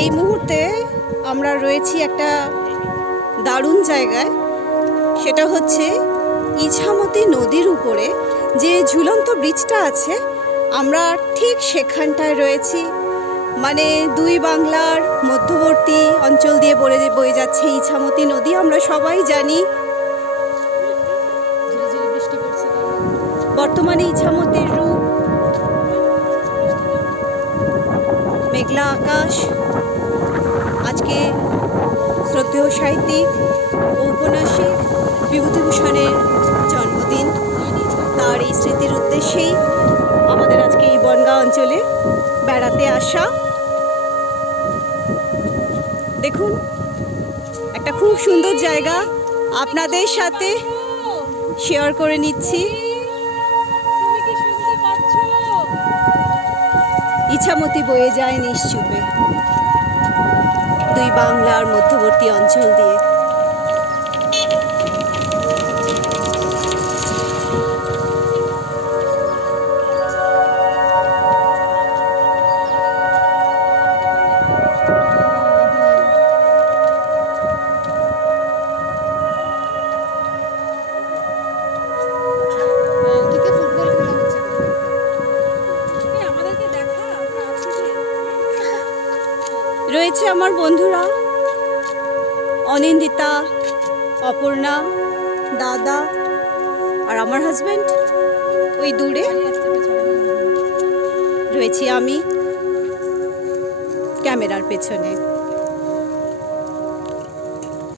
এই মুহূর্তে আমরা রয়েছি একটা দারুণ জায়গায়, সেটা হচ্ছে ইছামতি নদীর উপরে যে ঝুলন্ত ব্রিজটা আছে, আমরা ঠিক সেখানটায় রয়েছি। মানে দুই বাংলার মধ্যবর্তী অঞ্চল দিয়ে বয়ে যাচ্ছে ইছামতি নদী, আমরা সবাই জানি। বর্তমানে ইছামতির রূপ মেঘলা আকাশ। আজকে শ্রদ্ধেয় সাহিত্যিক ঔপন্যাসিক বিভূতিভূষণের জন্মদিন। তার এই স্মৃতির উদ্দেশ্যেই আমাদের আজকে এই বনগাঁ অঞ্চলে বেড়াতে আসা। দেখুন, একটা খুব সুন্দর জায়গা আপনাদের সাথে শেয়ার করে নিচ্ছি। ইছামতি বয়ে যায় নিশ্চুপে দুই বাংলার মধ্যবর্তী অঞ্চল দিয়ে। রয়েছে আমার বন্ধুরা অনিন্দিতা, অপর্ণা, দাদা আর আমার হাজব্যান্ড। ওই দূরে রয়েছি আমি ক্যামেরার পেছনে।